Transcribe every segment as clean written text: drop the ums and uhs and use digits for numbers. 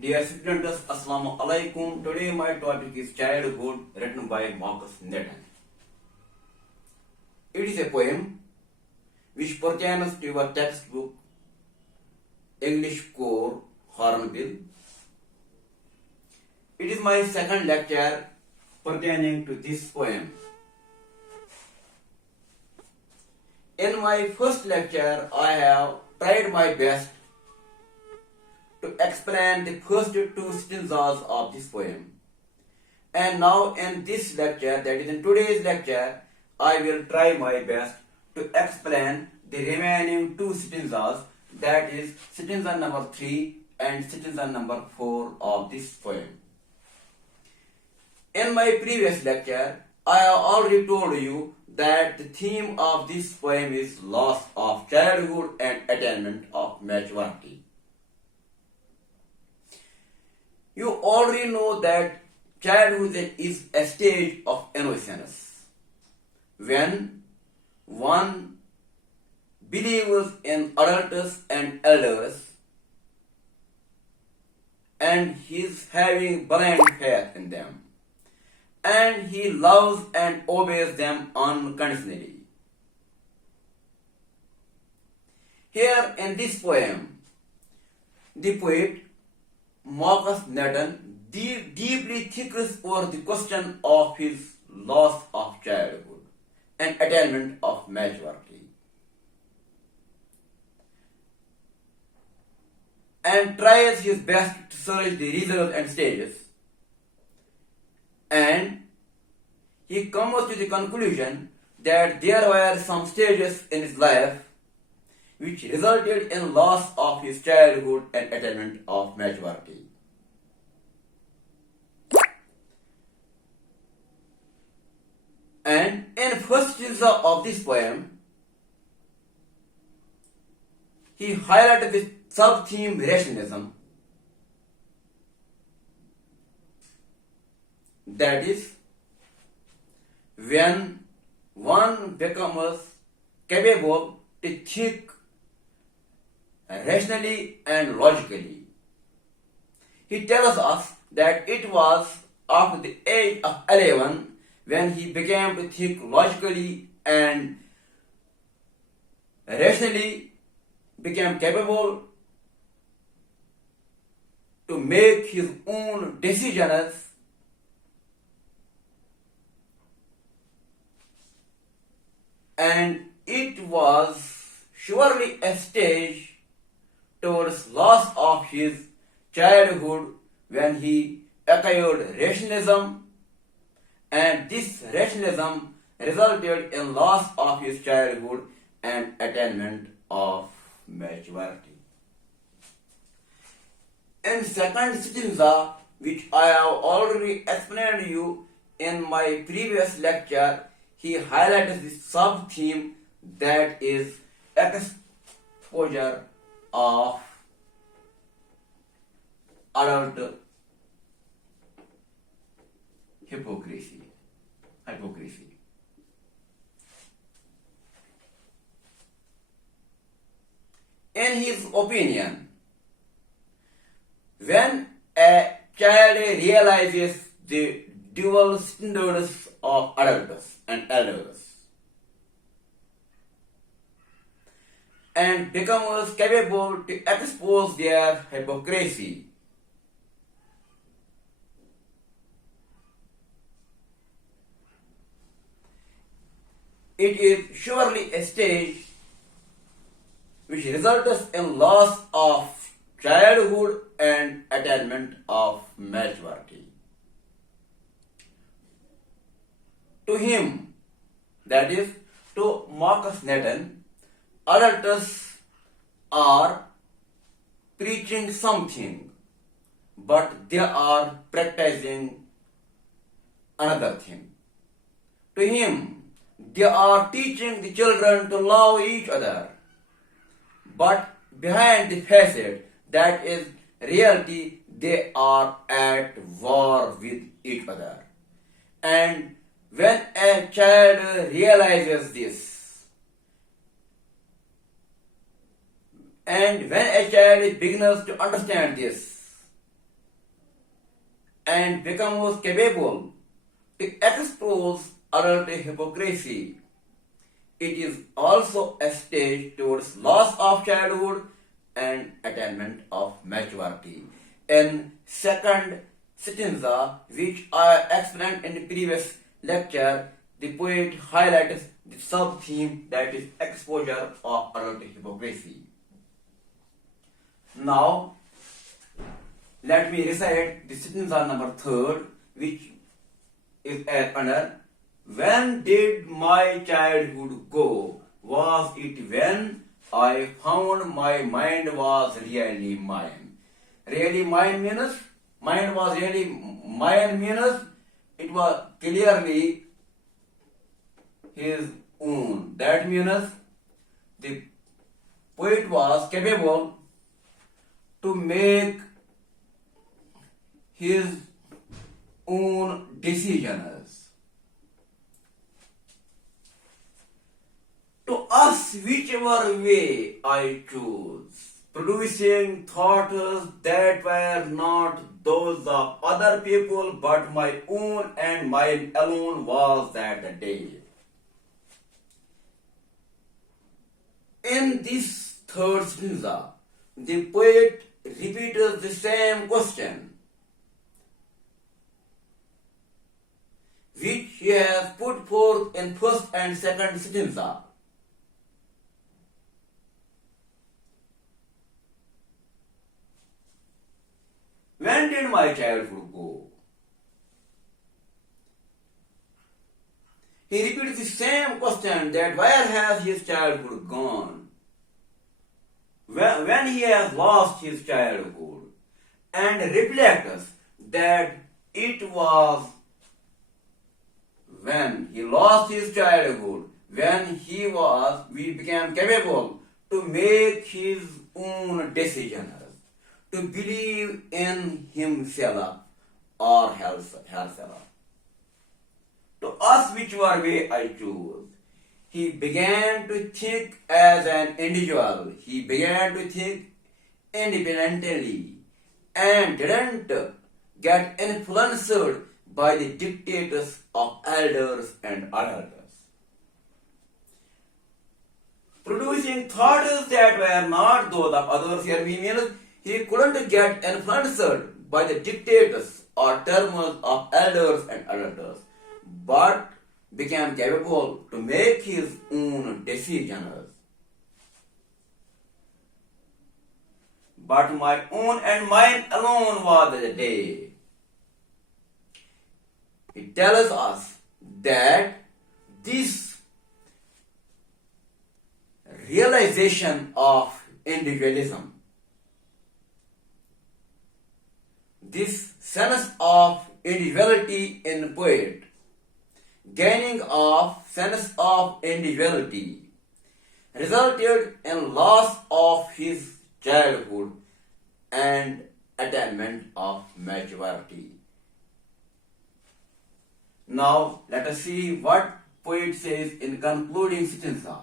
Dear students, Assalamu alaikum. Today my topic is Childhood, written by Markus Natten. It is a poem which pertains to your textbook English Core Hornbill. It is my second lecture pertaining to this poem. In my first lecture, I have tried my best to explain the first two stanzas of this poem. And now in this lecture, that is in today's lecture, I will try my best to explain the remaining two stanzas, that is stanza number 3 and stanza number 4 of this poem. In my previous lecture, I have already told you that the theme of this poem is loss of childhood and attainment of maturity. You already know that childhood is a stage of innocence when one believes in adults and elders and he is having blind faith in them and he loves and obeys them unconditionally. Here in this poem, the poet Markus Natten deeply thinks over the question of his loss of childhood and attainment of maturity, and tries his best to search the reasons and stages, and he comes to the conclusion that there were some stages in his life which resulted in loss of his childhood and attainment of maturity. And in first stanza of this poem, he highlighted the sub-theme rationalism, that is, when one becomes capable to think rationally and logically. He tells us that it was after the age of 11 when he began to think logically and rationally, became capable to make his own decisions and it was surely a stage towards loss of his childhood when he acquired rationalism, and this rationalism resulted in loss of his childhood and attainment of maturity. In second stanza, which I have already explained to you in my previous lecture, he highlighted the sub-theme, that is exposure of adult hypocrisy. In his opinion, when a child realizes the dual standards of adults and elders and becomes capable to expose their hypocrisy, it is surely a stage which results in loss of childhood and attainment of maturity. To him, that is, to Markus Natten, adults are preaching something, but they are practicing another thing. To him, they are teaching the children to love each other, but behind the facade, that is reality, they are at war with each other. And when a child realizes this, and when a child begins to understand this, and becomes capable to expose adult hypocrisy. It is also a stage towards loss of childhood and attainment of maturity. In second stanza, which I explained in the previous lecture, the poet highlights the sub-theme, that is exposure of adult hypocrisy. Now, let me recite the stanza number 3, which is as under: when did my childhood go? Was it when I found my mind was really mine? Really mine means, mind was really mine means it was clearly his own. That means the poet was capable to make his own decisions. To us, whichever way I choose, producing thoughts that were not those of other people but my own, and mine alone was that day. In this third stanza, the poet repeats the same question which he has put forth in first and second stanza. When did my childhood go? He repeats the same question, that where has his childhood gone? When he has lost his childhood, and reflects that it was when he lost his childhood, when we became capable to make his own decisions, to believe in himself or herself. To us, whichever way I choose, he began to think as an individual. He began to think independently and didn't get influenced by the dictates of elders and adults. Producing thoughts that were not those of others, here means he couldn't get influenced by the dictates or terms of elders and adults, but became capable to make his own decisions. But my own and mine alone was the day. It tells us that this realization of individualism, this sense of individuality in poet, gaining of sense of individuality, resulted in loss of his childhood and attainment of maturity. Now let us see what poet says in concluding stanza.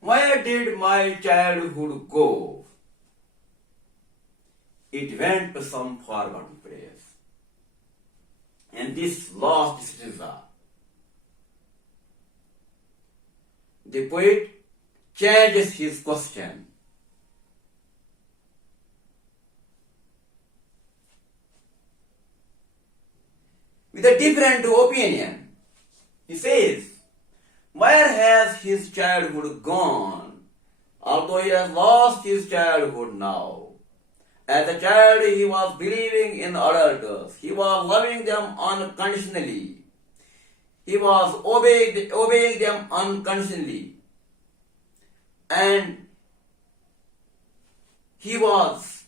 Where did my childhood go? It went to some forgotten place. And this lost stanza, the poet changes his question. With a different opinion, he says, where has his childhood gone? Although he has lost his childhood now. As a child, he was believing in adults. He was loving them unconditionally. He was obeying them unconditionally. And he was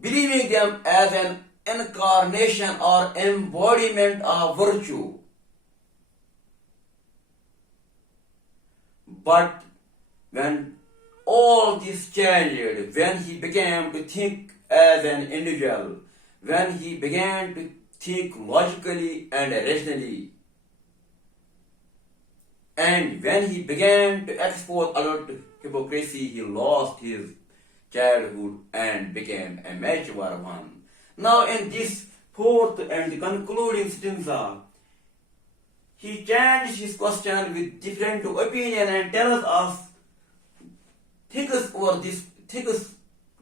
believing them as an incarnation or embodiment of virtue. But when all this changed, when he began to think as an individual, when he began to think logically and rationally, and when he began to expose adult hypocrisy, he lost his childhood and became a mature one. Now in this fourth and concluding stanza, he changed his question with different opinion and tells us, thinks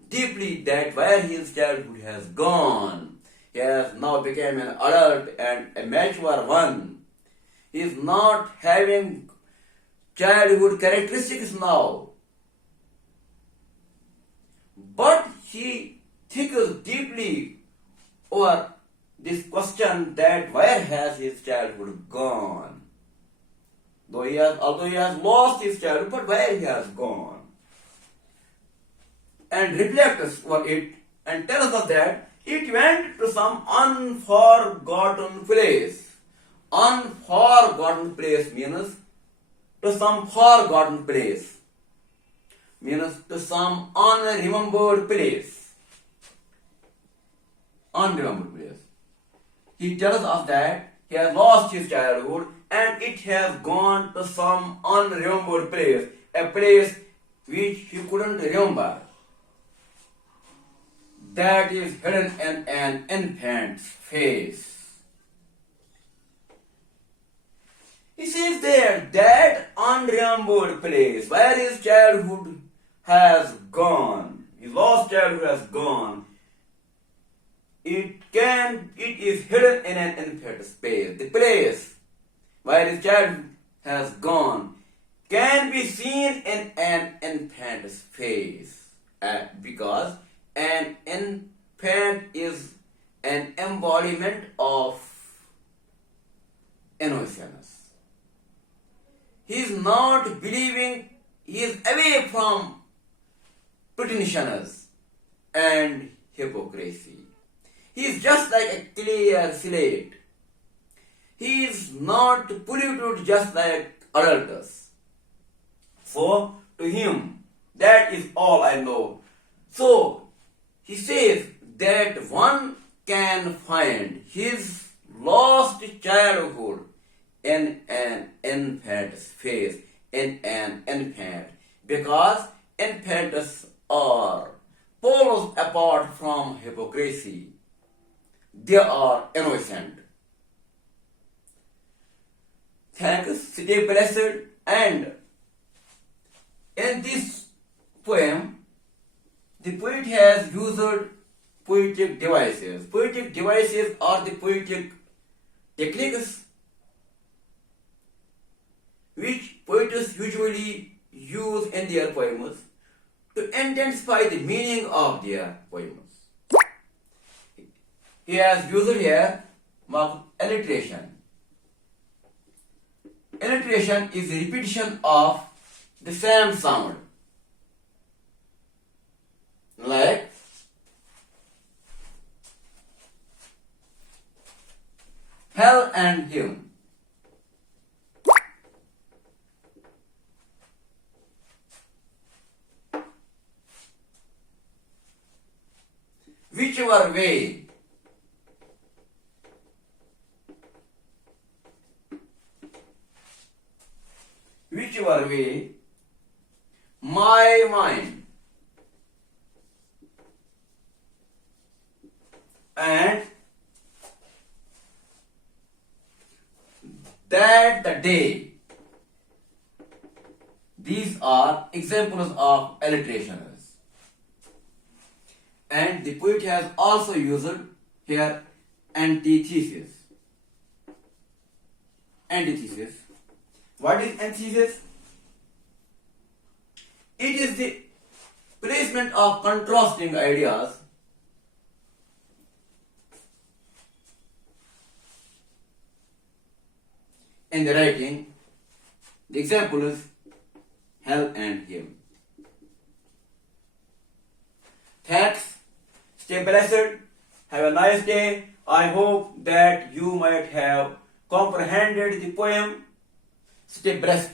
deeply that where his childhood has gone. He has now become an adult and a mature one. He is not having childhood characteristics now. But he thinks deeply over this question that where has his childhood gone? Although he has lost his childhood, but where he has gone? And reflects over it and tells us that it went to some unforgotten place. Unforgotten place means to some forgotten place. Means to some unremembered place. Unremembered place. He tells us that he has lost his childhood and it has gone to some unremembered place. A place which he couldn't remember. That is hidden in an infant's face. He says there, that unremembered place where his childhood has gone, his lost childhood has gone, it is hidden in an infant's face. The place where his childhood has gone can be seen in an infant's face, because an infant is an embodiment of innocence. He is not believing, he is away from pretensions and hypocrisy. He is just like a clear slate. He is not polluted just like adults. So, to him, that is all I know. So, he says that one can find his lost childhood in an infant's face, in an infant, because infants are poles apart from hypocrisy. They are innocent. Thanks, stay blessed. And in this poem, the poet has used poetic devices. Poetic devices are the poetic techniques which poets usually use in their poems to intensify the meaning of their poems. He has used here alliteration. Alliteration is a repetition of the same sound. Like hell and him. Whichever way. Whichever way, my mind. And that the day. These are examples of alliterations. And the poet has also used here antithesis. Antithesis. What is antithesis? It is the placement of contrasting ideas in the writing. The example is hell and him. Thanks. Stay blessed. Have a nice day. I hope that you might have comprehended the poem. Stay blessed.